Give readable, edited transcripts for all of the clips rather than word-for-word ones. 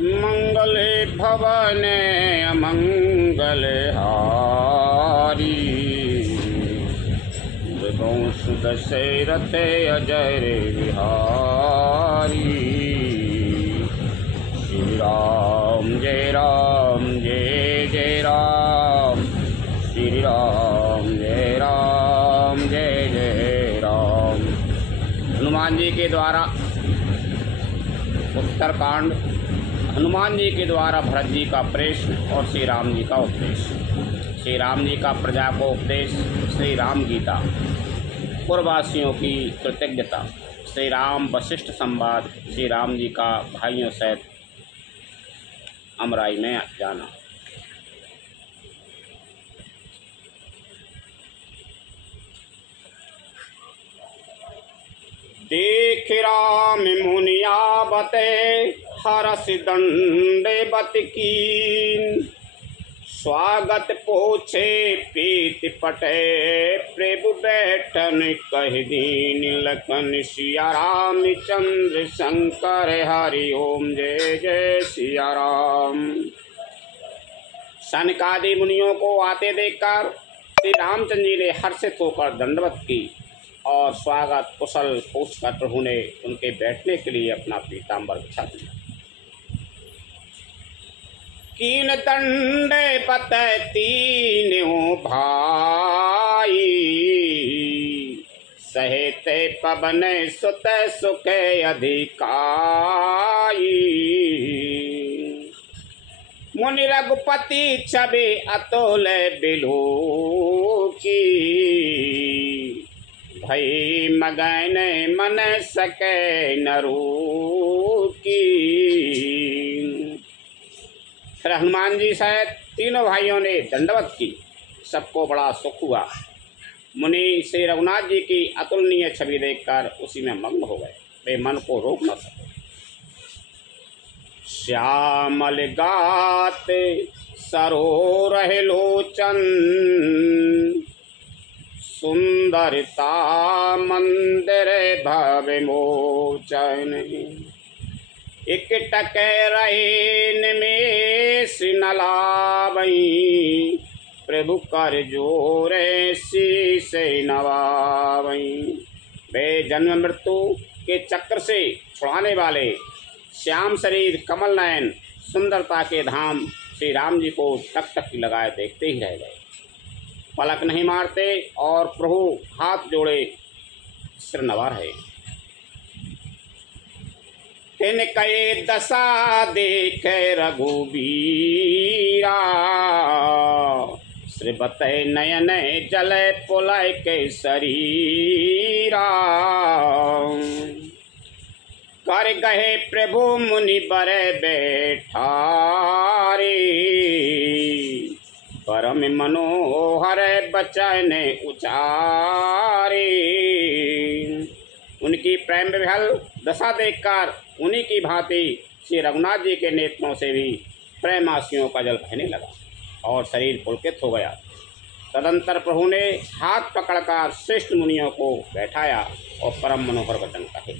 मंगले भवने अमंगल हारी, विभंस दशरथ अजय बिहारी। श्री राम जय राम जय जय राम, श्री राम जय जय राम। हनुमान जी के द्वारा उत्तरकांड, हनुमान जी के द्वारा भरत जी का प्रश्न और श्री राम जी का उपदेश। श्री राम जी का प्रजा को उपदेश, श्री राम गीता, पूर्ववासियों की कृतज्ञता, श्री राम वशिष्ठ संवाद, श्री राम जी का भाइयों सहित अमराई में जाना। देख राम मुनिया बते हरस दंडवत कीन, स्वागत पोछे पीत पटे प्रभु बैठन कह दीन। लखन सिया राम चंद्र शंकर हरि ओम जय जय सिया राम। सनकादि मुनियों को आते देखकर श्री रामचंद्र जी ने हर्षित होकर दंडवत की और स्वागत कुशल पूछकर प्रभु ने उनके बैठने के लिए अपना पीताम्बर बिछा दिया। कीन दंड पत तीनों भाई, सहेते पवन सुत सुख अधिकाई। मुनि रघुपति छवि अतुल बिलो की, भई मगन मन सके नरू की। फिर हनुमान जी सहित तीनों भाइयों ने दंडवत की, सबको बड़ा सुख हुआ। मुनि श्री रघुनाथ जी की अतुलनीय छवि देखकर उसी में मग्न हो गए, वे मन को रोक न सके। श्यामल गात सरोरह लोचन, सुंदरता मंदिर भव मोचन। एक टके रहे निमेष न लावई, प्रभु कर जोरे शीस नवावई। वे जन्म मृत्यु के चक्र से छुड़ाने वाले श्याम शरीर कमल नयन सुंदरता के धाम श्री राम जी को टक टक लगाए देखते ही रह गए, पलक नहीं मारते और प्रभु हाथ जोड़े सिर नवा रहे। तिन कहे दशा देख रघुबीरा, श्रीबत नयन जल पुलय के शरीरा। कर गहे प्रभु मुनि बर बैठारे, परम मनोहर बचन उचारे। उनकी प्रेम विह्वल दशा देखकर उन्हीं की भांति श्री रघुनाथ जी के नेत्रों से भी प्रेमासियों का जल बहने लगा और शरीर पुलकित हो गया। तदंतर प्रभु ने हाथ पकड़कर श्रेष्ठ मुनियों को बैठाया और परम मनोहर वचन कहे।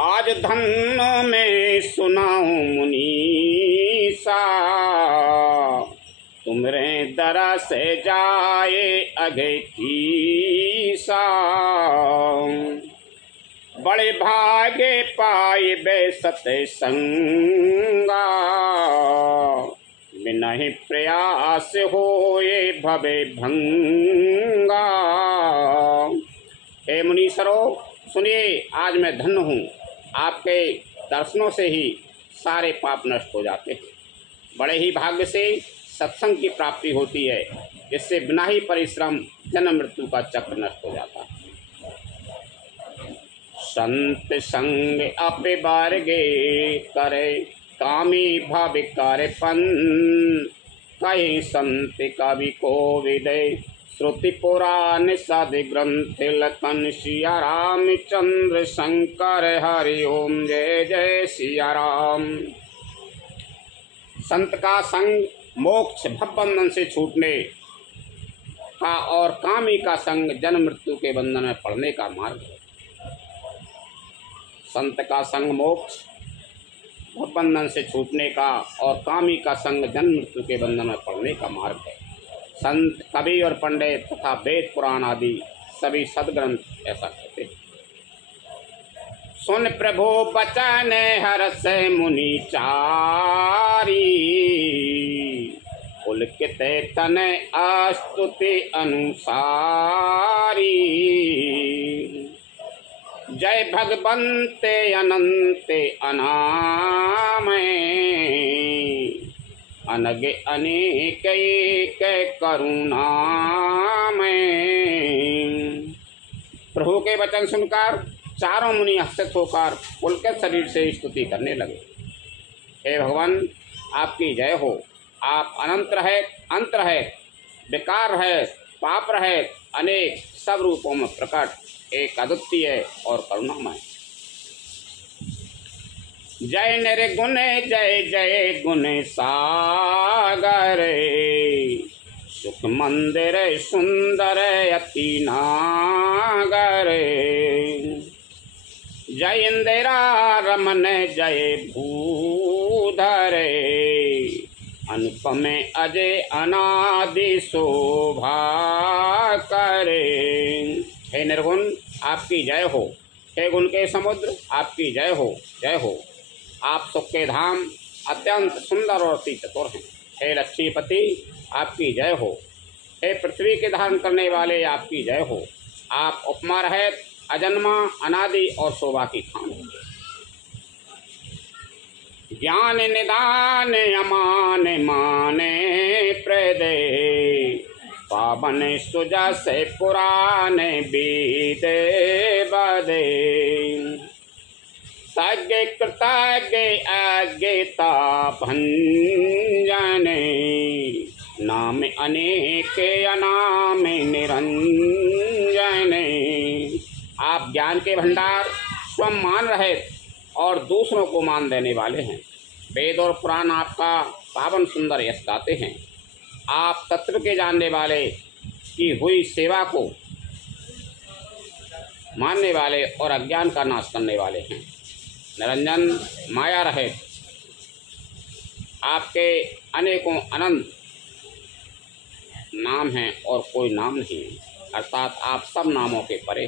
आज धन में सुनाऊं मुनीसा, तुमरे दरा से जाए अगे कीसा। बड़े भागे पाए बे सत्संगा, बिना ही प्रयास होए भवे भंगा। हे मुनीश्वरों सुनिए, आज मैं धन्य हूँ, आपके दर्शनों से ही सारे पाप नष्ट हो जाते हैं। बड़े ही भाग्य से सत्संग की प्राप्ति होती है, जिससे बिना ही परिश्रम जन्म मृत्यु का चक्र नष्ट हो जाता है। संत संग अपे बारगे करे, कामी भाव कार्यपन। कहीं संत कवि को विदय, श्रुति पुराण साधि ग्रंथ। लखन सिया राम चंद्र शंकर हरि ओम जय जय सिया राम। संत का संग मोक्ष भवबंधन से छूटने का और कामी का संग जन्म मृत्यु के बंधन में पड़ने का मार्ग है। संत का संग मोक्ष बंधन से छूटने का और कामी का संग जन्म मृत्यु के बंधन में पड़ने का मार्ग है। संत कवि और पंडित तथा वेद पुराण आदि सभी सदग्रंथ ऐसा कहते हैं। सुन प्रभु बचन हर्ष मुनि चारी, पुलकित तन अस्तुति अनुसारी। जय भगवन्ते अनंते अनामय, अनगे अनेक करुणामय। प्रभु के वचन सुनकर चारों मुनि हर्षित होकर पुलकित शरीर से स्तुति करने लगे। हे भगवान, आपकी जय हो। आप अनंत रहे, अंत रहे, विकार है, पाप रहे, अनेक सब रूपों में प्रकट, एक अद्वितीय और करुणामय। जय निर्गुण जय जय गुण सागर, सुख मंदिर सुंदर अति नागर। जय इंदिरा रमन जय भूधर, अनुपम अजय अनादि शोभा करे। हे निर्गुण, आपकी जय हो। हे गुण के समुद्र, आपकी जय हो, जय हो। आप सुख के धाम, अत्यंत सुंदर और अति चतुर हैं। हे लक्ष्मीपति, आपकी जय हो। हे पृथ्वी के धारण करने वाले, आपकी जय हो। आप उपमा रहित, अजन्मा, अनादि और शोभा की खान हो। ज्ञान निदान अमान माने प्रदे, पावन सुजस पुराने बीत बदे। तज्ञ कृतज्ञ अज्ञता भंजन, नाम अनेक अनाम निरंजन। आप ज्ञान के भंडार, स्वयं मान रहित और दूसरों को मान देने वाले हैं। वेद और पुराण आपका पावन सुंदर यश गाते हैं। आप तत्व के जानने वाले की हुई सेवा को मानने वाले और अज्ञान का नाश करने वाले हैं। निरंजन, माया रहित, आपके अनेकों अनंत नाम हैं और कोई नाम नहीं है, अर्थात आप सब नामों के परे।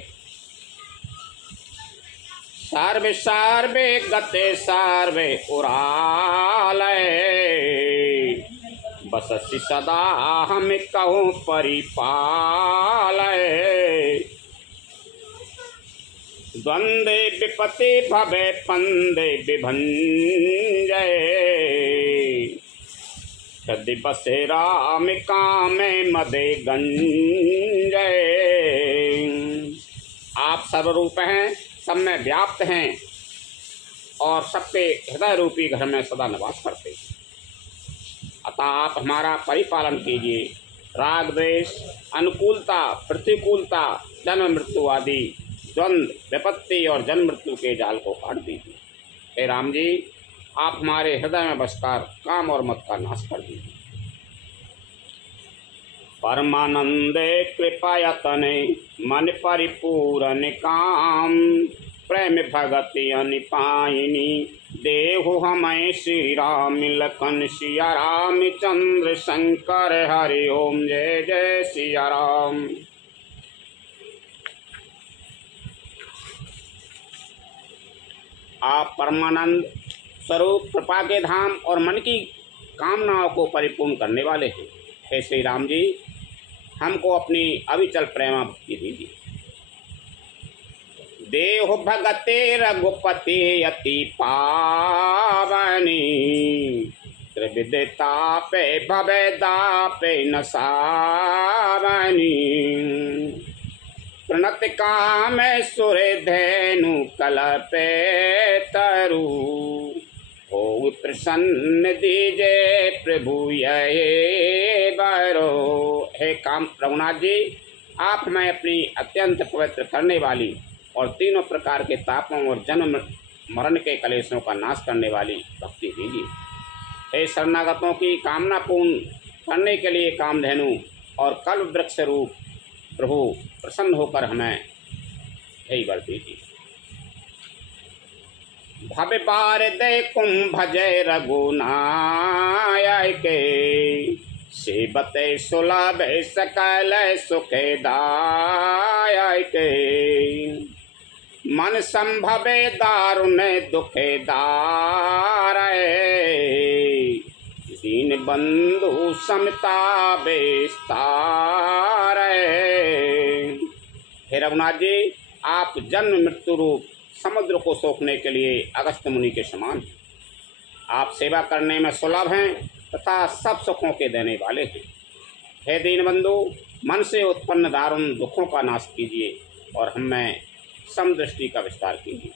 सर्वे सर्वे गते सर्वे उरालय, बससि सदा हम कहूँ परिपालय। द्वंद्वे विपत्ति भवे पंदे विभंजय, सदि बसे राम कामे मदे गंजय। आप सर्वरूप हैं, सब में व्याप्त हैं और सबके हृदय रूपी घर में सदा निवास करते हैं। अतः आप हमारा परिपालन कीजिए। राग द्वेष, अनुकूलता प्रतिकूलता, जन्म मृत्यु आदि द्वंद्व, विपत्ति और जन्म मृत्यु के जाल को काट दीजिए। हे राम जी, आप हमारे हृदय में बसकर काम और मत का नाश कर दीजिए। परमानंदे कृपायतने मन परिपूरन काम, प्रेम भगति अनिपायिनी देहु हमें श्री राम लखन सिया राम चंद्र शंकर हरि ओम। जय जय सिया राम। आप परमानंद स्वरूप, कृपा के धाम और मन की कामनाओं को परिपूर्ण करने वाले हैं। हे श्री राम जी, हमको अपनी अविचल प्रेमा भक्ति दीजिए। देहु भगते रघुपति अति पावनी, त्रिविधतापे भवे दापे न सावनी। प्रणत काम सुर धेनु कलपे तरु, हो प्रसन्न दीजे प्रभु ये बरो। हे काम रघुनाथ जी, आप हमें अपनी अत्यंत पवित्र करने वाली और तीनों प्रकार के तापों और जन्म मरण के कलेशों का नाश करने वाली भक्ति दीजिए। हे शरणागतों की कामना पूर्ण करने के लिए कामधेनु और कल्प वृक्ष रूप प्रभु प्रसन्न होकर हमें यही वर दीजिए। भव बार दे कुंभजय रघुनायक सेवत सुलभ सकल सुखदायक मन संभवे दारुण दुखदार दीन बंधु समता बेस्तार। हे रघुनाथ जी, आप जन्म मृत्यु रूप समुद्र को सोखने के लिए अगस्त मुनि के समान हैं। आप सेवा करने में सुलभ हैं तथा सब सुखों के देने वाले हैं। हे दीनबंधु, मन से उत्पन्न दारुण दुखों का नाश कीजिए और हमें समदृष्टि का विस्तार कीजिए।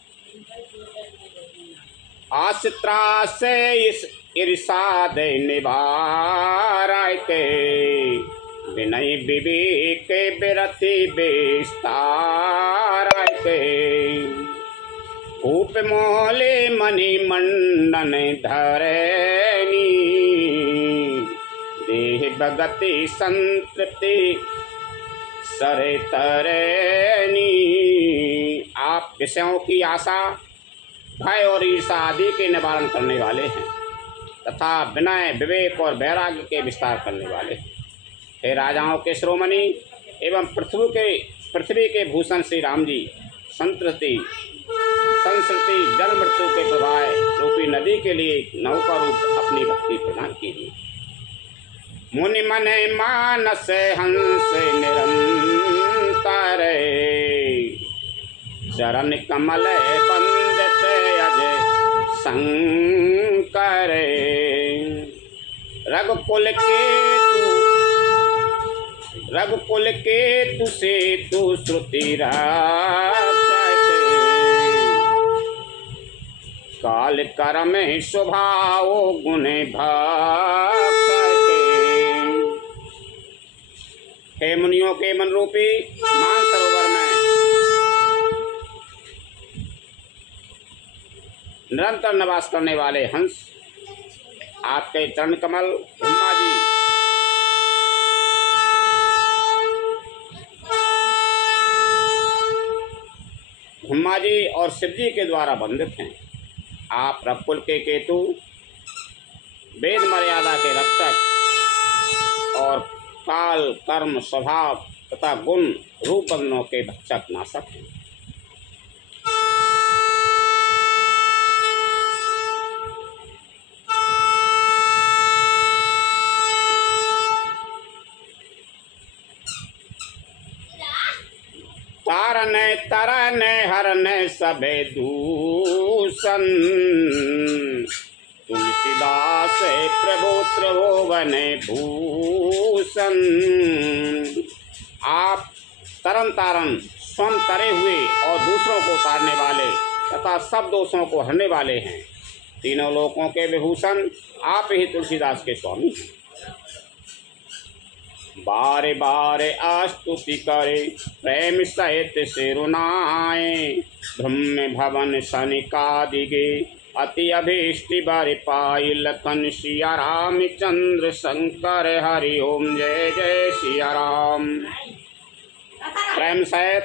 आश्रित्रास इस ईर्षाद निवाराय के विनय विवेक बिरति विस्ताराय के कूप मोले मणि मंडन धरनी देह भगति संतृप्ति सरे तरनी। आप विषयों की आशा, भय और ईर्षा आदि के निवारण करने वाले हैं तथा विनय विवेक और वैराग्य के विस्तार करने वाले हैं। हे राजाओं के शिरोमणि एवं पृथ्वी के भूषण श्री राम जी, संस्कृति जल मृत्यु के प्रवाह रूपी नदी के लिए नौका रूप अपनी भक्ति प्रदान कीजिए। मुनि मन मानस हंस निरंतर चरण कमल बंदित अजय शंकर। रघुकुल के तु से तु श्रुति काल कर्म स्वभाव गुण भक्त। हे मुनियों के मन रूपी मानसरोवर में निरंतर निवास करने वाले हंस, आपके चरण कमल ब्रह्मा जी और शिव जी के द्वारा बंधित हैं। आप रघुकुल के केतु, वेद मर्यादा के रक्षक और काल कर्म स्वभाव तथा गुण रूप बंधनों के भक्षक नाशक हैं। तारन तरन हरन सबे दूषण तुलसीदास प्रभु त्रिभुवन भूषण। आप तरन तारण स्वयं तरे हुए और दूसरों को तारने वाले तथा सब दोषों को हरने वाले हैं। तीनों लोकों के विभूषण आप ही तुलसीदास के स्वामी हैं। बारे बारे आस्तुति करे प्रेम सहित सिरुनाए ब्रह्म भवन सनिकादिगे अति अभीष्टि बारि पाई लखन सिया रामचंद्र शंकर हरि ओम जय जय सिया राम। प्रेम सहित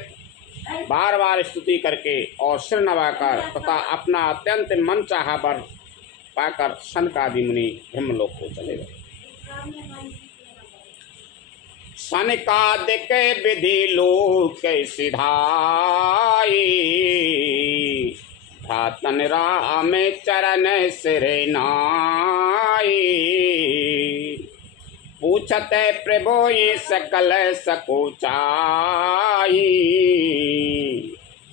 बार बार स्तुति करके और सिर नवाकर तथा अपना अत्यंत मन चाहा वर पाकर सनकादि मुनि ब्रह्मलोक को चले गए। सनकादिक विधि लोक सिधाई भ्रातन राम चरण सिर नाई पूछत प्रभु सकल सकुचाई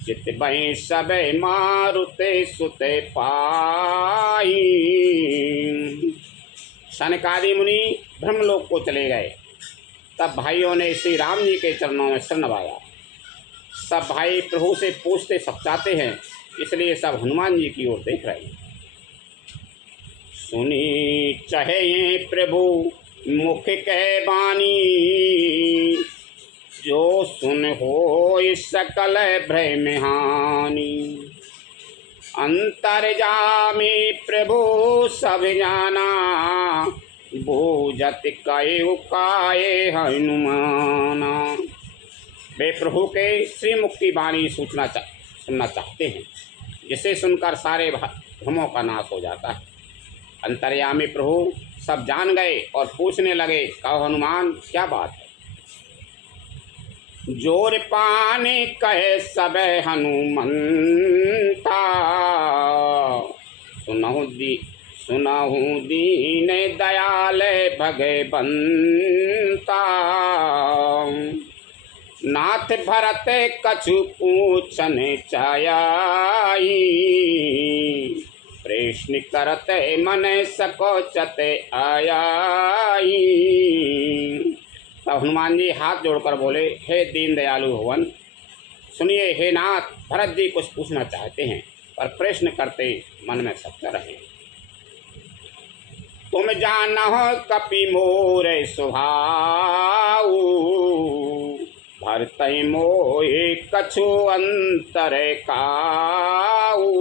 चित बहि सब मारुते सुते पाई। सनकादि मुनि ब्रह्मलोक को चले गए। तब भाइयों ने श्री राम जी के चरणों में सिर नवाया। सब भाई प्रभु से पूछते सपचाते हैं, इसलिए सब हनुमान जी की ओर देख रहे हैं। सुनी चाहे प्रभु मुख कह बानी जो सुन हो सकल भ्रम हानि अंतर्जामी प्रभु सब जाना भूजत कयु काये हनुमाना। वे प्रभु के श्री मुख की वाणी सुनना चाहते हैं। जिसे सुनकर सारे भ्रमों का नाश हो जाता है। अंतर्यामी प्रभु सब जान गए और पूछने लगे, कहो हनुमान क्या बात है? जोर पाने कहे सब हनुमंता, सुनहु दीन दयाल भगवंता। नाथ भरत कछु पूछन चायाई, प्रश्न करते मन सकोचत आयाई। तब हनुमान जी हाथ जोड़कर बोले, हे दीन दयालु भगवान, सुनिए, हे नाथ, भरत जी कुछ पूछना चाहते हैं पर प्रश्न करते मन में सच्चा रहे। तुम जानहो कपि मोर स्वभाव, भरत मोहि कछु अंतर काऊ।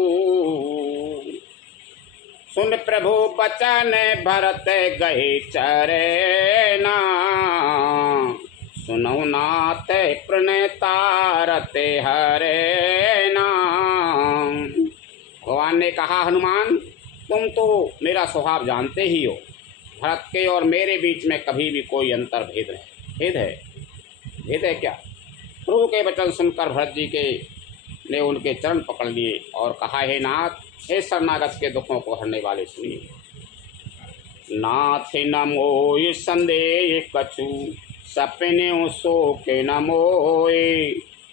सुन प्रभु बचन भरत गए चरना, सुनौ नाथ प्रणतारते हरेना। भगवान ने कहा, हनुमान तुम तो मेरा स्वभाव जानते ही हो। भरत के और मेरे बीच में कभी भी कोई अंतर भेद है क्या? प्रभु के वचन सुनकर भरत जी ने उनके चरण पकड़ लिए और कहा, हे नाथ, हे शरणागत के दुखों को हरने वाले सुनिए। नाथ न मोहि संदेह कछु, सपने सो के न मोए।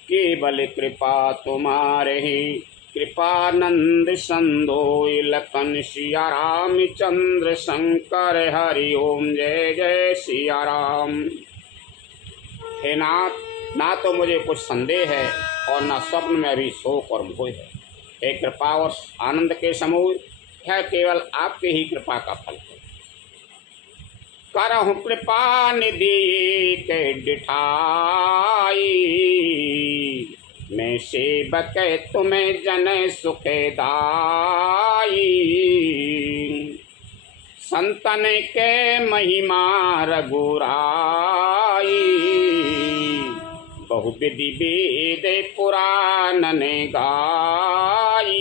केवल कृपा तुम्हारे ही, कृपानंद संदोई। लखन सिया राम चंद्र शंकर हरि ओम, जय जय सिया राम। हे नाथ, ना तो मुझे कुछ संदेह है और ना स्वप्न में भी शोक और मोह है। हे कृपा और आनंद के समूह, यह केवल आपके ही कृपा का फल है। करहु कृपा निधि के डिठाई, मैं सेवक तुम्हें जन सुख दाई। संतन के महिमा रघुराई, बहु विधि वेद पुराण ने गाई।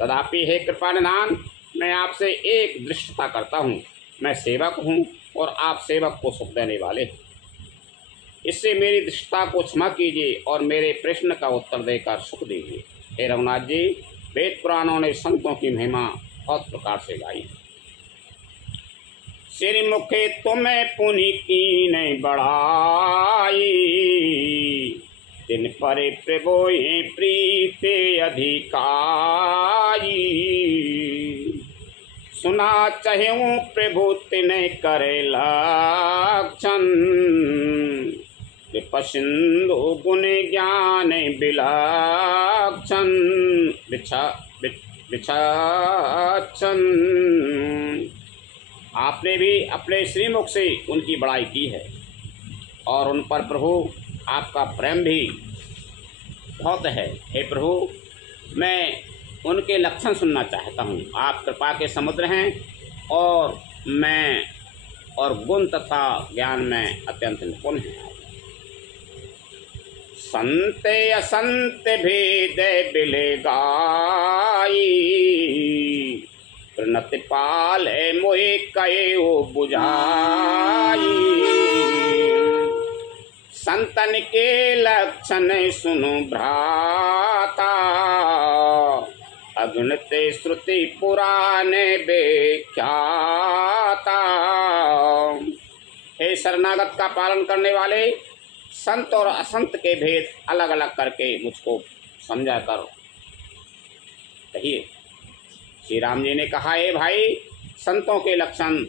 तदापि हे कृपानिधान, मैं आपसे एक दृष्टता करता हूँ। मैं सेवक हूँ और आप सेवक को सुख देने वाले हैं। इससे मेरी दृष्टता को क्षमा कीजिए और मेरे प्रश्न का उत्तर देकर सुख दीजिए। हे रघुनाथ जी, वेद पुराणों ने संतों की महिमा बहुत प्रकार से गाई। सिर मुखे तुम्हें पुनि कीन बढ़ाई, दिन पर प्रभु प्रीति अधिकारी। सुना चहूँ प्रभु तिने करे लक्षण, विपसिंधु गुण ज्ञान विलक्षण। विचक्षण आपने भी अपने श्रीमुख से उनकी बड़ाई की है और उन पर प्रभु आपका प्रेम भी बहुत है। हे प्रभु, मैं उनके लक्षण सुनना चाहता हूँ। आप कृपा के समुद्र हैं और मैं और गुण तथा ज्ञान में अत्यंत निपुण हैं। संत असंत भेद बिले गाई, प्रणति पाल मोहि कयो बुझाई। संतन के लक्षण सुनु भ्राता, अगणित श्रुति पुराणे व्याख्याता। हे शरणागत का पालन करने वाले, संत और असंत के भेद अलग अलग करके मुझको समझा कर कहिए। श्री राम जी ने कहा, हे भाई, संतों के लक्षण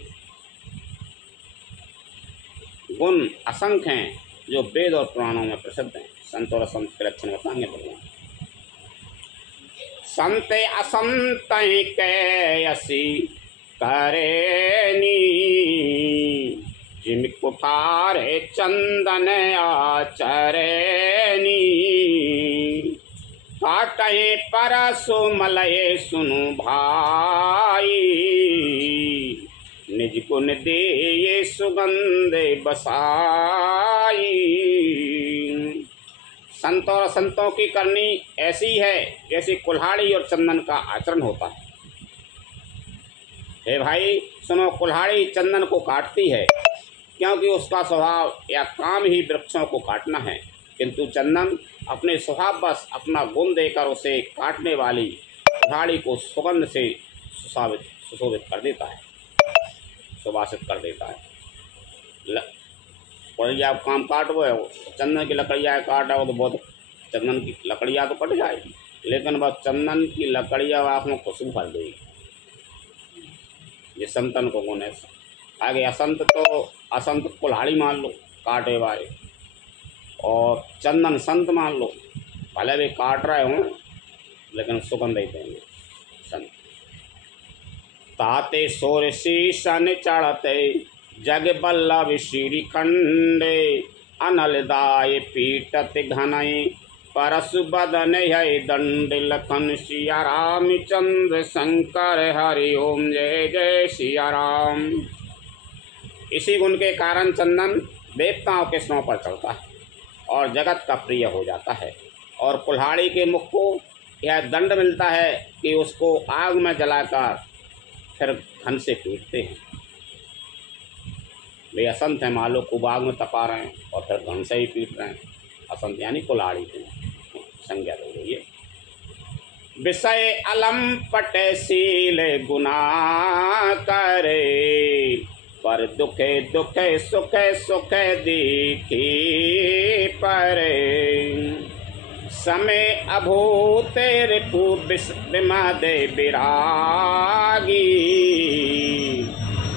गुण असंख्य हैं जो वेद और पुराणों में प्रसिद्ध हैं। संत और असंत के लक्षण बताएंगे भगवान। संत असंत कैसी करेनी, जिम कुठार चंदन आचरेनी। काटे परसो मलय सुनु भाई, निज गुण दे ये सुगंध बसाई। संत और असंतों की करनी ऐसी है जैसे कुल्हाड़ी और चंदन का आचरण होता है। हे भाई सुनो, कुल्हाड़ी चंदन को काटती है क्योंकि उसका स्वभाव या काम ही वृक्षों को काटना है, किंतु चंदन अपने स्वभाव बस अपना गुण देकर उसे काटने वाली कुल्हाड़ी को सुगंध से सुशोभित कर देता है, सुवासित कर देता है। लकड़िया काम काटो है, चंदन की लकड़िया काटा हो तो बहुत चंदन की लकड़िया तो कट जाएगी, लेकिन बस चंदन की लकड़िया आँखों खुशबू भर देगी। ये संतन को गुण है। आगे असंत तो असंत कुल्हाड़ी मान लो काटे वाले, और चंदन संत मान लो, भले भी काट रहे हों लेकिन सुगंध ही देंगे संत। ताते सोर शीशन चढ़ते जग बल्लभ श्री खंडे, अनलदाय पीटत घनय परशु बदन है दंड, लखन सिया राम चंद्र शंकर हरि ओम जय जय सिया राम। इसी गुण के कारण चंदन देवताओं के स्नों पर चढ़ता है और जगत का प्रिय हो जाता है। और कुल्हाड़ी के मुख को यह दंड मिलता है कि उसको आग में जलाकर फिर घन से पीटते हैं। वे असंत हैं, मान लो खूब आग में तपा रहे हैं और फिर घन से ही पीट रहे हैं। असंत यानी कुल्हाड़ी की संज्ञा हो गई है। विषय अलम पटशील गुना करे, पर दुखे दुखे सुखे सुखे दिखी परे, समय अभूते रिपु विमदे विरागी,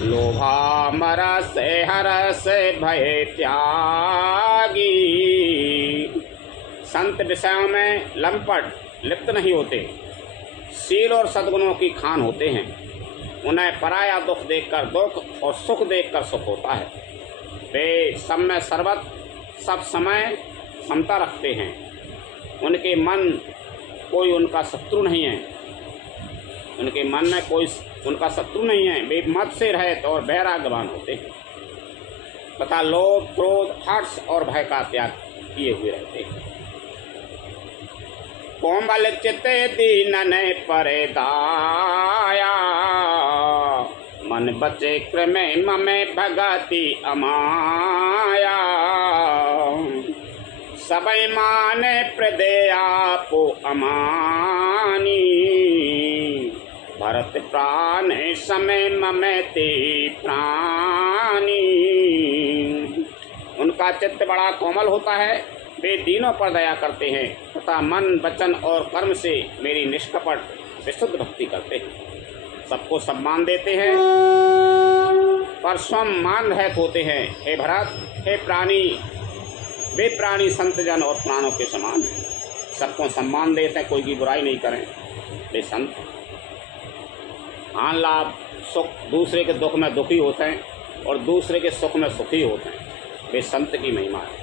लोभा मरस हरस भय त्यागी। संत विषयों में लंपट लिप्त नहीं होते, शील और सद्गुणों की खान होते हैं। उन्हें पराया दुख देखकर दुख और सुख देखकर सुख होता है। वे सब में सर्वत सब समय समता रखते हैं। उनके मन कोई उनका शत्रु नहीं है, उनके मन में कोई उनका शत्रु नहीं है। वे मत से रहित और वैराग्यवान होते हैं तथा लोभ क्रोध हर्ष और भय का त्याग किए हुए रहते हैं। कोमल चित्ते दीनन परे दाया, मन बचे क्रमे ममे भगति अमाया, सबई माने प्रदेया पो अमानी, भरत प्राण समय ममेति प्राणी। उनका चित्त बड़ा कोमल होता है, वे दीनों पर दया करते हैं तथा मन वचन और कर्म से मेरी निष्कपट विशुद्ध भक्ति करते हैं। सबको सम्मान देते हैं पर स्वयं मान रहित होते हैं। हे भरत, हे प्राणी, वे प्राणी संत जन और प्राणों के समान सबको सम्मान देते हैं, कोई की बुराई नहीं करें। वे संत हाँ लाभ सुख दूसरे के दुख में दुखी होते हैं और दूसरे के सुख में सुखी होते हैं। वे संत की महिमा है।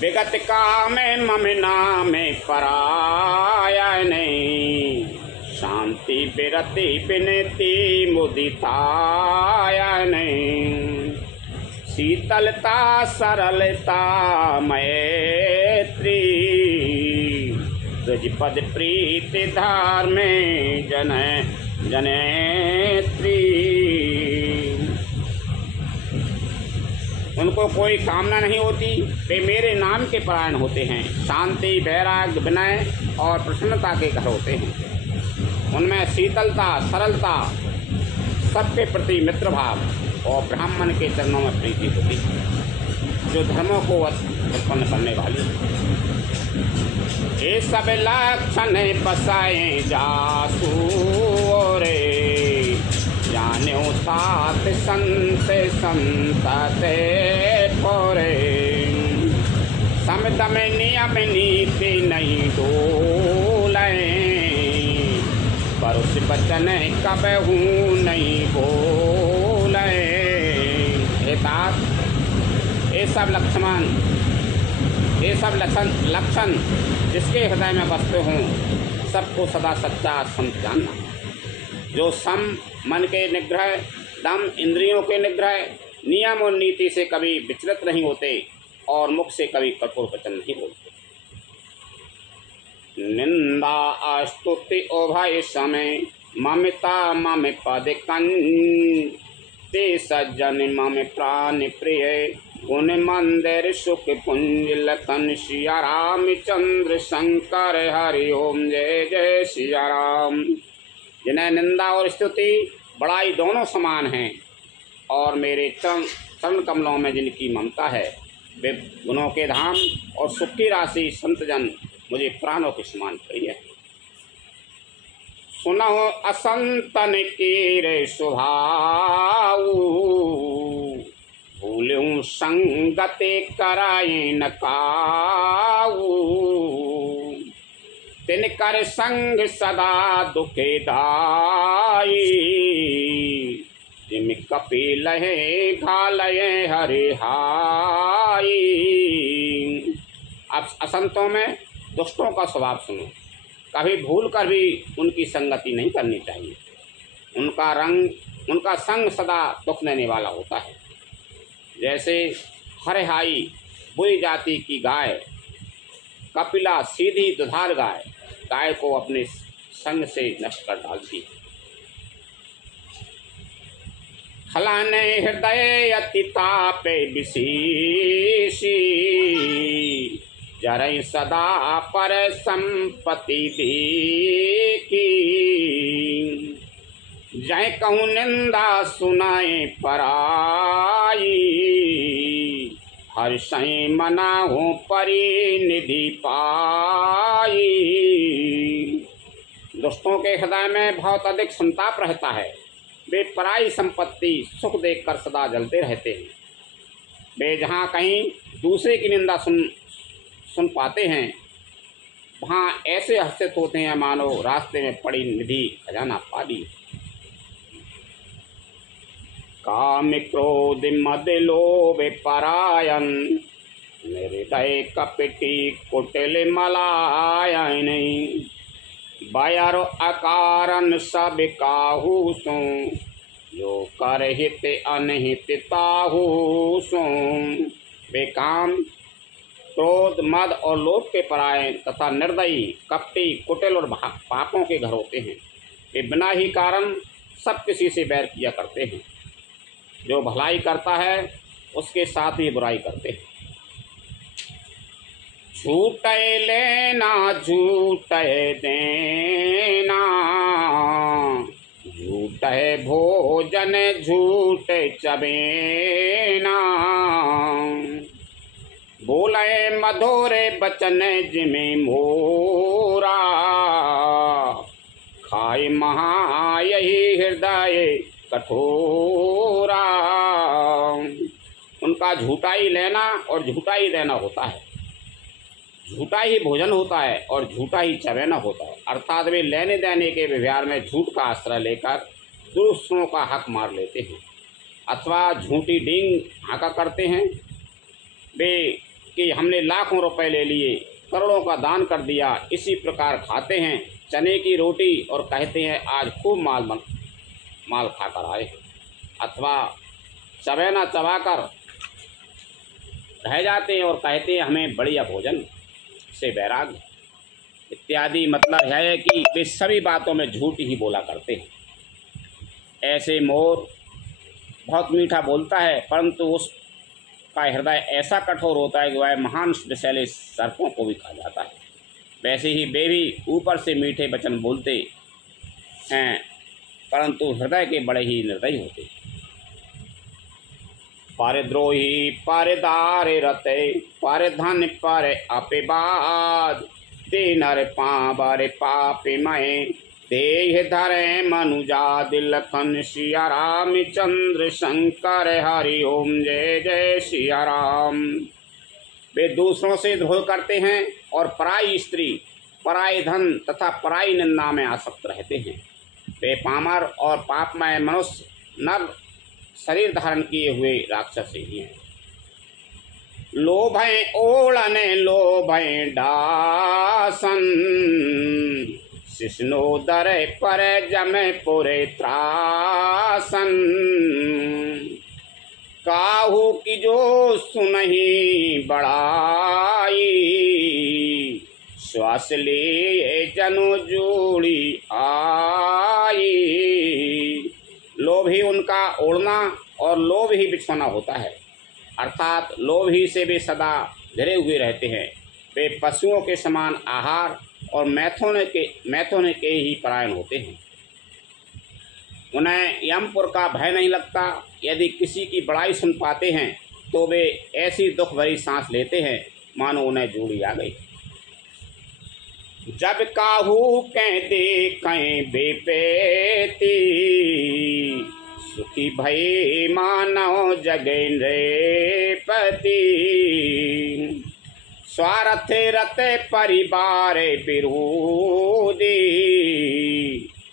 विगत काम ममिना में पराया नहीं, शांति बिरति बिनती मुदिताया नहीं, शीतलता सरलता मैत्री, तुझ पद प्रीति धार में जनेत्री। उनको कोई कामना नहीं होती, वे मेरे नाम के परायण होते हैं। शांति वैराग्य विनय और प्रसन्नता के घर होते हैं। उनमें शीतलता सरलता सबके प्रति मित्र भाव और ब्राह्मण के चरणों में प्रीति होती है जो धर्मों को उत्पन्न करने वाली है। ये सब लक्षण बसाए जासू रे, जाने सात संत संतते फोरे, समदम नियम नीति नहीं डोले, पर उस बचन कबहू नहीं बोले। हे तात, ये सब लक्षण जिसके हृदय में बसते हों सबको सदा सच्चा संत जानना। जो सम मन के निग्रह, दम इंद्रियों के निग्रह, नियम और नीति से कभी विचलित नहीं होते, और मुख से कभी कठोर वचन नहीं बोलते। निंदा स्तुति उभय समय ममता मम पद कंज ते सज्जन मम प्राण प्रिय गुण मंदिर सुख पुंज लखन सिया रामचंद्र शंकर हरि ओम जय जय सिया राम। जिन्हें निंदा और स्तुति बड़ाई दोनों समान हैं और मेरे चरण कमलों में जिनकी ममता है वे गुणों के धाम और सुख की राशि संतजन मुझे प्राणों के समान प्रिय है। सुनो असंतन की रे सुभाऊ भूलूं संगते कराई न काऊ तिन कर संग सदा दुखे दाई जिम कपिल है घालये हरि हाई। अब असंतों में दुष्टों का स्वभाव सुनो, कभी भूल कर भी उनकी संगति नहीं करनी चाहिए। उनका संग सदा दुख देने वाला होता है। जैसे हरिहाई बुरी जाति की गाय, कपिला सीधी दुधार गाय गाय को अपने संग से नष्ट कर डालती है। खलाने हृदय अति तापे विशेषी जरई सदा पर संपत्ति देखी जय कहूँ निंदा सुनाए पराई हर सई मना हो परिनिधि पाई। दुष्टों के हृदय में बहुत अधिक संताप रहता है। वे पराई संपत्ति सुख देखकर सदा जलते रहते हैं। वे जहाँ कहीं दूसरे की निंदा सुन पाते हैं वहाँ ऐसे हर्षित होते हैं मानो रास्ते में पड़ी निधि खजाना पा ली। काम क्रोध मद लोभ परायण हृदय कपटी कुटिल मलायन बायर अकारन सब काहू सो जो कर हित अनहित ताहू सो। वे काम क्रोध मद और लोभ के परायण तथा निर्दयी कपटी कुटिल और पापों के घर होते हैं। वे बिना ही कारण सब किसी से बैर किया करते हैं। जो भलाई करता है उसके साथ ही बुराई करते हैं। झूठे लेना झूठे देना झूठे भोजन झूठे चबेना बोले मधुरे बचन जिमे मोरा खाए महा यही हृदय कठोरा। उनका झूठा ही लेना और झूठा ही देना होता है। झूठा ही भोजन होता है और झूठा ही चबेना होता है। अर्थात वे लेने देने के व्यवहार में झूठ का आश्रय लेकर दूसरों का हक मार लेते हैं अथवा झूठी डींग हाका करते हैं। वे कि हमने लाखों रुपए ले लिए, करोड़ों का दान कर दिया, इसी प्रकार खाते हैं चने की रोटी और कहते हैं आज खूब माल खाकर आए, अथवा चबेना चबाकर रह जाते हैं और कहते हैं हमें बढ़िया भोजन से वैराग्य इत्यादि। मतलब है कि वे सभी बातों में झूठ ही बोला करते हैं। ऐसे मोर बहुत मीठा बोलता है परंतु उसका हृदय ऐसा कठोर होता है कि वह महान विषैले सर्पों को भी खा जाता है। वैसे ही वे भी ऊपर से मीठे वचन बोलते हैं परंतु हृदय के बड़े ही निर्दयी होते हैं। परद्रोही परदार रते पर धन पर अपिवाद ते नर पावर पापे मय देह धरे मनुजा दिलखन सिया रामचंद्र शंकर हरि ओम जय जय सिया राम। वे दूसरों से द्रोह करते हैं और पराई स्त्री, पराई धन तथा पराई निंदा में आसक्त रहते हैं। वे पामर और पापमय मनुष्य नर शरीर धारण किए हुए राक्षस ही हैं। लोभय ओढ़ने लोभय डासन शिष्णोदर पर जमे पुरे त्रासन काहू की जो सुनहि बड़ाई, श्वास लिए जनु जोड़ी आई। लोभ ही उनका ओढ़ना और लोभ ही बिछोना होता है, अर्थात लोभ ही से वे सदा घिरे हुए रहते हैं। वे पशुओं के समान आहार और मैथुन के ही परायण होते हैं। उन्हें यमपुर का भय नहीं लगता। यदि किसी की बड़ाई सुन पाते हैं तो वे ऐसी दुख भरी सांस लेते हैं मानो उन्हें जोड़ी आ गई। जब काहू कह दे कहीं बेपेती, सुखी भई मानव जगेंद्र पति। स्वार्थ रते परिवार विरोधी,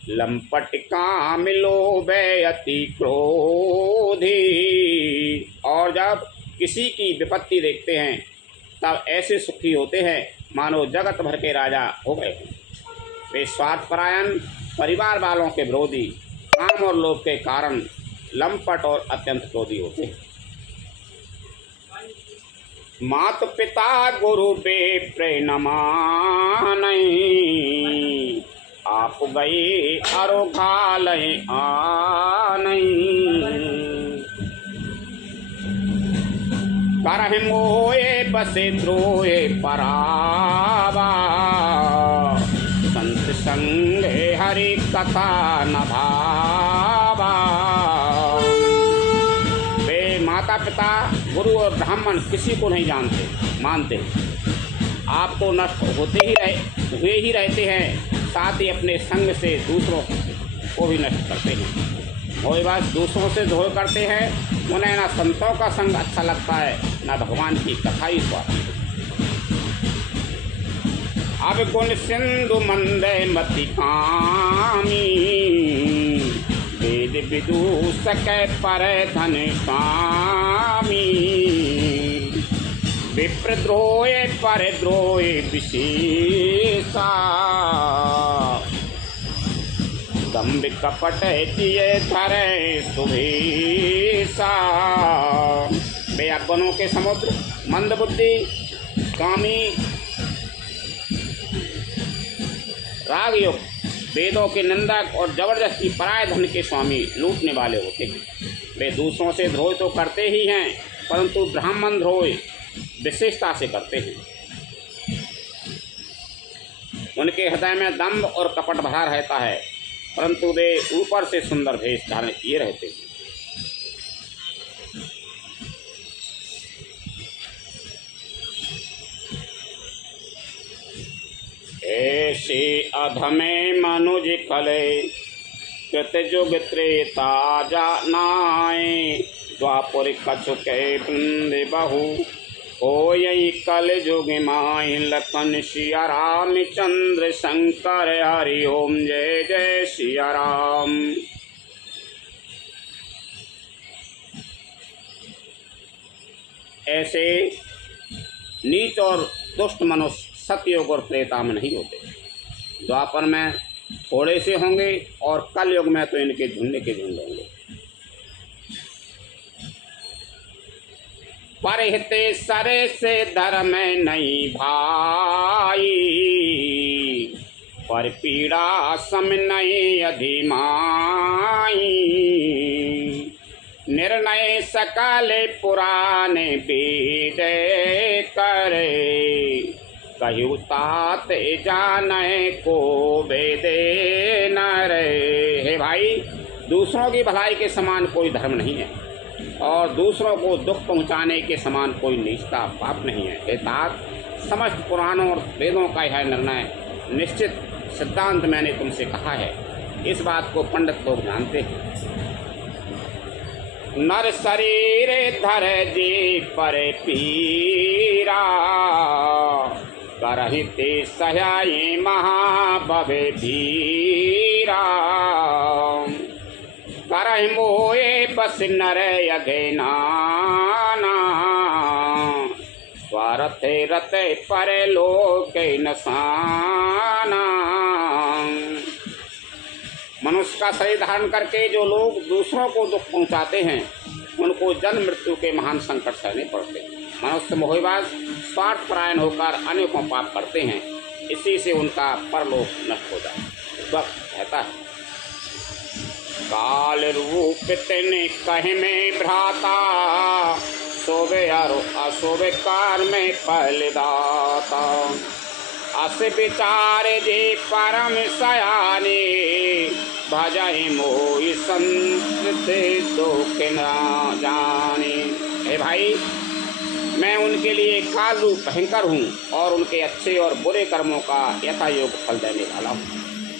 लंपट काम लोभ अति क्रोधी। और जब किसी की विपत्ति देखते हैं तब ऐसे सुखी होते हैं मानो जगत भर के राजा हो गए। वे स्वार्थपरायण, परिवार वालों के विरोधी, काम और लोभ के कारण लंपट और अत्यंत क्रोधी होते हैं। मात पिता गुरु बे प्रेनमा नहीं, आप गए अरोघाल आनई। करह मोए बसे द्रोहे परावा, संत संगे हरि कथा न भावा। वे माता पिता, गुरु और ब्राह्मण किसी को नहीं मानते। आप तो नष्ट हुए ही रहते हैं, साथ ही अपने संग से दूसरों को भी नष्ट करते हैं। और बस दूसरों से द्रोह करते हैं। उन्हें ना संतों का संग अच्छा लगता है, ना भगवान की कथा ही स्वादी। अब गुण सिंधु मंदे मति कामी, वेद विदु सकै पर धन स्वामी। विप्रद्रोहे पर द्रोहे विशेषा, दम्भ कपट दिए धरे सुभेसा। वे अगुणों के समुद्र, मंदबुद्धि, कामी, रागयुक्त, वेदों के निंदक और जबरदस्ती पराय धन के स्वामी, लूटने वाले होते हैं। वे दूसरों से द्रोह तो करते ही हैं, परंतु ब्राह्मण द्रोह विशेषता से करते हैं। उनके हृदय में दंभ और कपट भरा रहता है, परंतु वे ऊपर से सुंदर भेष धारण किए रहते हैं। ऐसे अधमे मनुज कले, कृतयुग त्रेता जानाए। द्वापर कछुके वृंद बहु, हो यही कल युग माई। लखन सिया रामचंद्र शंकर हरि ओम, जय जय सिया राम। ऐसे नीच और दुष्ट मनुष्य सतयुग और त्रेता में नहीं होते। द्वापर में थोड़े से होंगे और कल युग में तो इनके झुंड के झुंड होंगे। परहिते सरे से धर्म नहीं भाई, पर पीड़ा सम नहीं अधिमाई। निर्णय सकले पुराने वेद करे, कहु तात जाने को वेदे न रे। हे भाई, दूसरों की भलाई के समान कोई धर्म नहीं है और दूसरों को दुख पहुंचाने के समान कोई नीचता पाप नहीं है। हे तात, समस्त पुराणों और वेदों का यह निर्णय निश्चित सिद्धांत मैंने तुमसे कहा है। इस बात को पंडित लोग जानते हैं। नर शरीर धर जी पर पीरा, करहिते सहाय महाभवे धीरा। करहि मोए बस नर अघेनाना, स्वार्थ रते पर लोक नसाना। मनुष्य का शरीर धारण करके जो लोग दूसरों को दुख पहुंचाते हैं उनको जन्म मृत्यु के महान संकट सहने पड़ते हैं। मनुष्य मोहबाज स्वार्थ परायण होकर अनेकों पाप करते हैं, इसी से उनका परलोक नष्ट हो जाए। वक्त कहता है, काल रूप तेने कहे में भ्राता, शोभे आरो अशोभे कार में पहले दाता। अस विचार जे परम सयाने, भजहि मोहि संत दुख न जाने। हे भाई, मैं उनके लिए काल रूप भयंकर हूँ और उनके अच्छे और बुरे कर्मों का यथायोग फल देने वाला हूँ।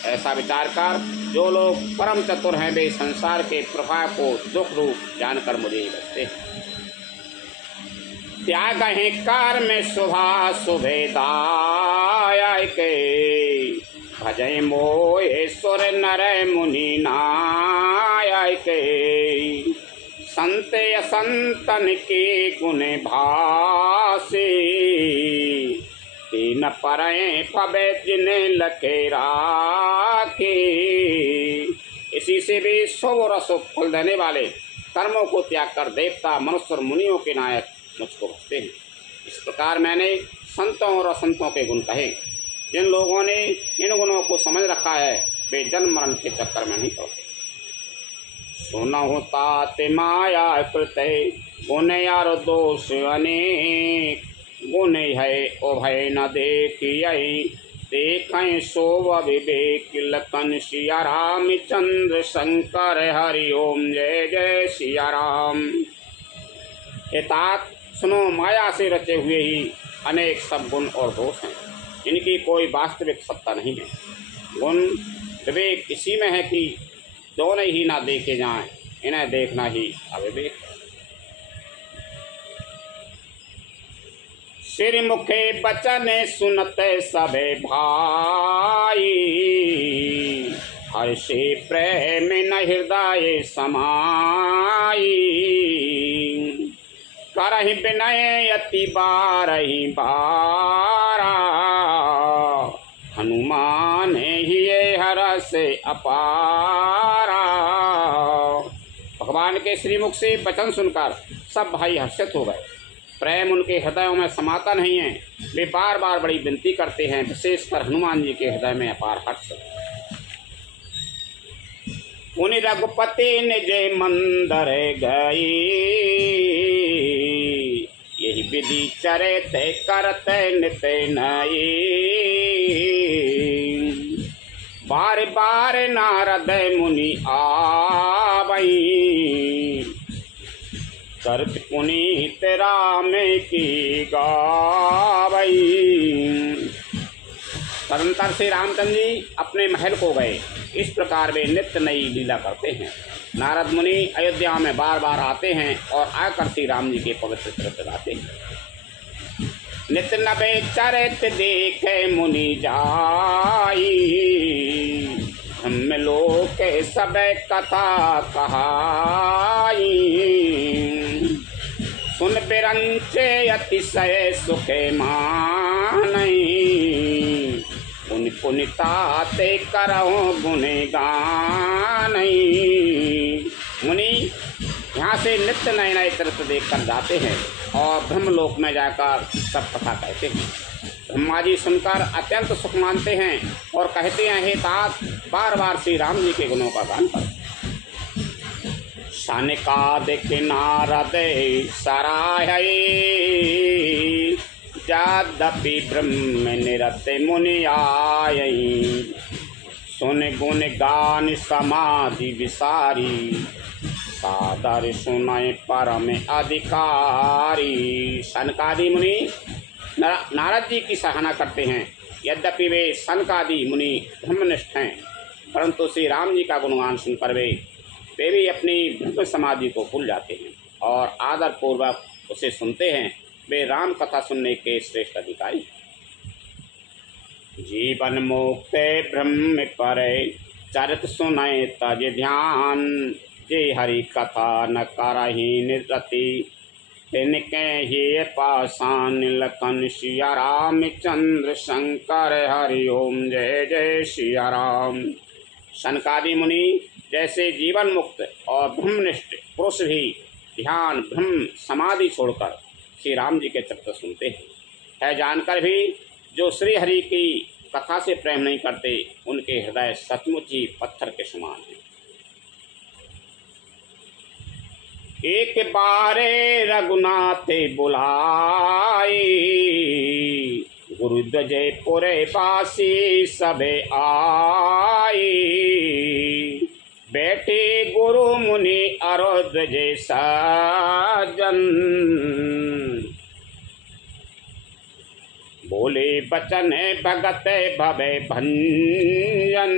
ऐसा विचार कर जो लोग परम चतुर हैं, वे संसार के प्रभाव को दुख रूप जानकर मुझे ही बचते हैं। त्याग है कार में शुभा शुभेदाय के, भजय मोहेश्वर नर मुनि नाय के। संत असंतन के गुण भासे, तीन परें पबे जिन्हें लखे राखे। इसी से भी शुभ और अशुभ फल देने वाले कर्मों को त्याग कर देवता मनुष्य और मुनियों के नायक मुझको बचते हैं। इस प्रकार मैंने संतों और असंतों के गुण कहे। जिन लोगों ने इन गुणों को समझ रखा है वे जन्म मरण के चक्कर में नहीं पड़ते। सुनहु तात माया कृते, गुण यार दोष अनेक। गुण है ओ भय न देखिए, देखें सोव विवेक। लखन सिया रामचंद्र शंकर हरि ओम जय जय सिया राम। हे तात, सुनो, माया से रचे हुए ही अनेक सब गुण और दोष हैं, इनकी कोई वास्तविक सत्ता नहीं है। गुण विवेक इसी में है कि दोनों ही ना देखे जाएं, इन्हें देखना ही अविवेक है। सिर मुखे बचन सुनते सबे भाई, हर्षे प्रेम न हृदय समाई। करहि विनय अति बारहि बारा, हनुमान ही हरस अपारा। भगवान के श्रीमुख से वचन सुनकर सब भाई हर्षित हो गए। प्रेम उनके हृदयों में समाता नहीं है, वे बार बार बड़ी विनती करते हैं, विशेषकर हनुमान जी के हृदय में अपार हर्ष। मुनि रघुपति निज मंदर गई, यही विधि चरते करते नित नई। बार बार नारद मुनि आवई, करत पुनीत राम की गावई। तदंतर से रामचंद्र जी अपने महल को गए। इस प्रकार वे नित्य नई लीला करते हैं। नारद मुनि अयोध्या में बार बार आते हैं और आकर श्री राम जी के पवित्र चरित्र गाते हैं। नित्य नवे चरित देखे मुनि जाई, हम लोक सब कथा कहाई। सुन बिरंचे अतिशय सुखे मानई, पुनि पुनिताते करहु गुने गानई। मुनि यहाँ से नित्य नए नए चरित्र देखकर जाते हैं और ब्रह्मलोक में जाकर सब कथा कहते हैं। ब्रह्मा जी सुनकर अत्यंत सुख मानते हैं और कहते हैं, हे तात, बार बार श्री राम जी के गुणों का गान कर। सनकादिक नारद सराहै, यद्यपि ब्रह्म निरत मुनि आयै। सुन गुण गान समाधि विसारी, सादर सुनय परम अधिकारी। सनकादि मुनि नारद जी की सराहना करते हैं। यद्यपि वे सनकादि मुनि ब्रह्मनिष्ठ हैं, परंतु श्री राम जी का गुणगान सुनकर वे भी अपनी ब्रह्म समाधि को भूल जाते हैं और आदर पूर्वक उसे सुनते हैं। वे राम कथा सुनने के श्रेष्ठ अधिकारी। जीवन मुक्त ब्रह्म पर चरित सुनय तज ध्यान, जे हरि कथा न करहि निरति। तिनके ये पाषाण लखन सिया रामचंद्र शंकर हरि ओम जय जय सिया राम। सनकादि मुनि जैसे जीवन मुक्त और ब्रह्मनिष्ठ पुरुष भी ध्यान ब्रह्म समाधि छोड़कर श्री राम जी के चरित्र सुनते हैं। है जानकर भी जो श्री हरि की कथा से प्रेम नहीं करते उनके हृदय सचमुच ही पत्थर के समान हैं। एक बारे रघुनाथ बुलाए, गुरुद्वजे पुरे पासी सबे आए। बैठे गुरु मुनि अरोध्वजे सज्जन, बोले बचन भगत भवे भंजन।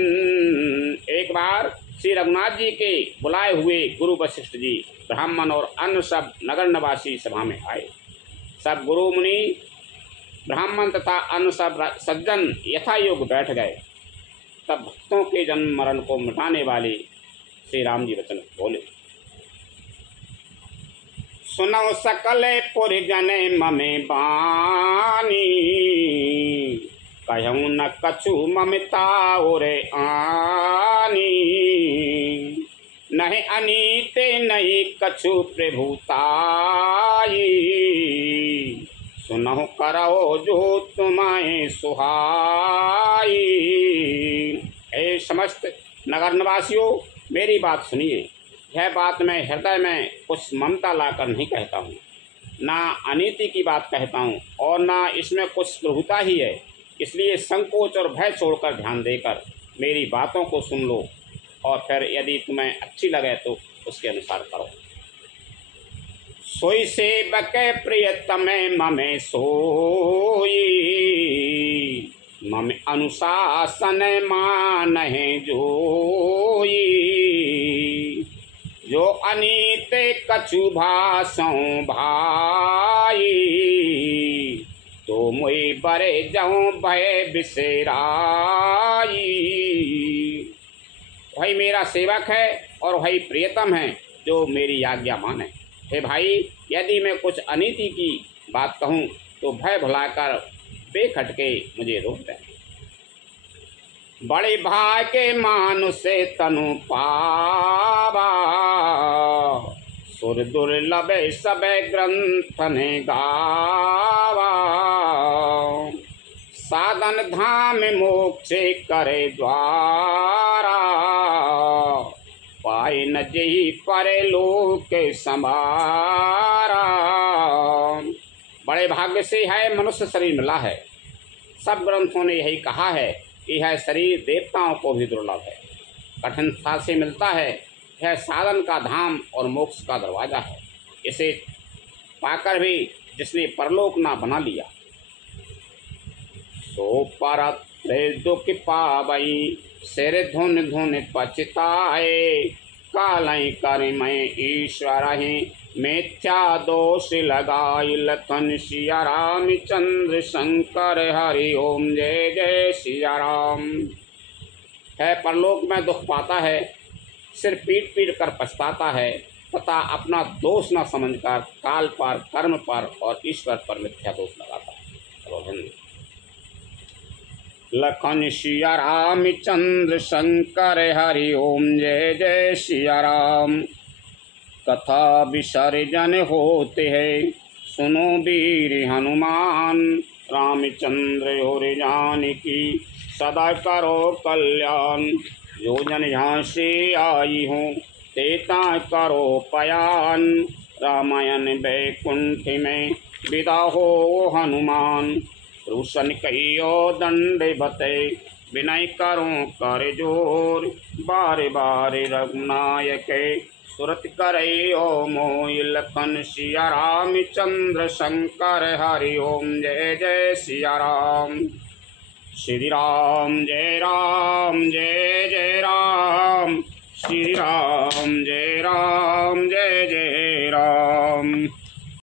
एक बार श्री रघुनाथ जी के बुलाए हुए गुरु वशिष्ठ जी, ब्राह्मण और अन्य सब नगर निवासी सभा में आए। सब गुरु मुनि ब्राह्मण तथा अन्य सब सज्जन यथा योग बैठ गए। तब भक्तों के जन्म मरण को मिटाने वाले श्री राम जी वचन बोले, सुनो सकल पुरजन ममे बानी, कहूँ न कछु ममता ओरे आनी। नहीं अनीते नहीं कछु प्रभुताई, सुनहु करो जो तुम्हें सुहाई। हे समस्त नगर निवासियों, मेरी बात सुनिए। यह बात मैं हृदय में कुछ ममता लाकर नहीं कहता हूँ, ना अनीति की बात कहता हूँ और ना इसमें कुछ प्रभुता ही है। इसलिए संकोच और भय छोड़कर ध्यान देकर मेरी बातों को सुन लो और फिर यदि तुम्हें अच्छी लगे तो उसके अनुसार करो। सोई सेवक प्रियतम ममे सोई, मम अनुशासन मानहि जोई। जो अनीत कछु भाषों भाई, तो मुई बरे जाऊं भय बिसराई। वही मेरा सेवक है और वही प्रियतम है जो मेरी आज्ञा माने। हे भाई, यदि मैं कुछ अनीति की बात कहूँ तो भय भुलाकर बेखटके मुझे रोक दें। बड़े भाग्य मानुष तनु पावा, सुर दुर्लभ सब ग्रंथ ने गावा। साधन धाम मोक्ष करे द्वारा, पाए न जही परे लोक समारा। बड़े भाग्य से है मनुष्य शरीर मिला है। सब ग्रंथों ने यही कहा है कि यह शरीर देवताओं को भी दुर्लभ है, कठिनता से मिलता है। यह साधन का धाम और मोक्ष का दरवाजा है। इसे पाकर भी जिसने परलोक ना बना लिया, सो परत दुख पावई, सिर धुन धुन पछताए। कालई कर मैं ईश्वर ही, मिथ्या दोष लगाई। लखन सिया रामचंद्र शंकर हरि ओम जय जय सिया राम। है परलोक में दुख पाता है, सिर पीट पीट कर पछताता है तथा अपना दोष न समझकर काल पर, कर्म पर और ईश्वर पर मिथ्या दोष लगाता है। लखन सिया रामचंद्र शंकर हरि ओम जय जय सिया राम। कथा विसर्जन होते है, सुनो वीर हनुमान। रामचंद्र और जानकी सदा करो कल्याण। जो जन यहाँ से आई हूँ तेता करो पयान। रामायण वैकुंठ में विदा हो हनुमान। रोशन कहियो दंड बते, विनय करो कर जोर। बार बार रघुनायक सुरत करे ओ मोय। लखन सिया रामचंद्र शंकर हरि ओम जय जय सिया राम। श्री राम जय राम जय जय राम। श्री राम जय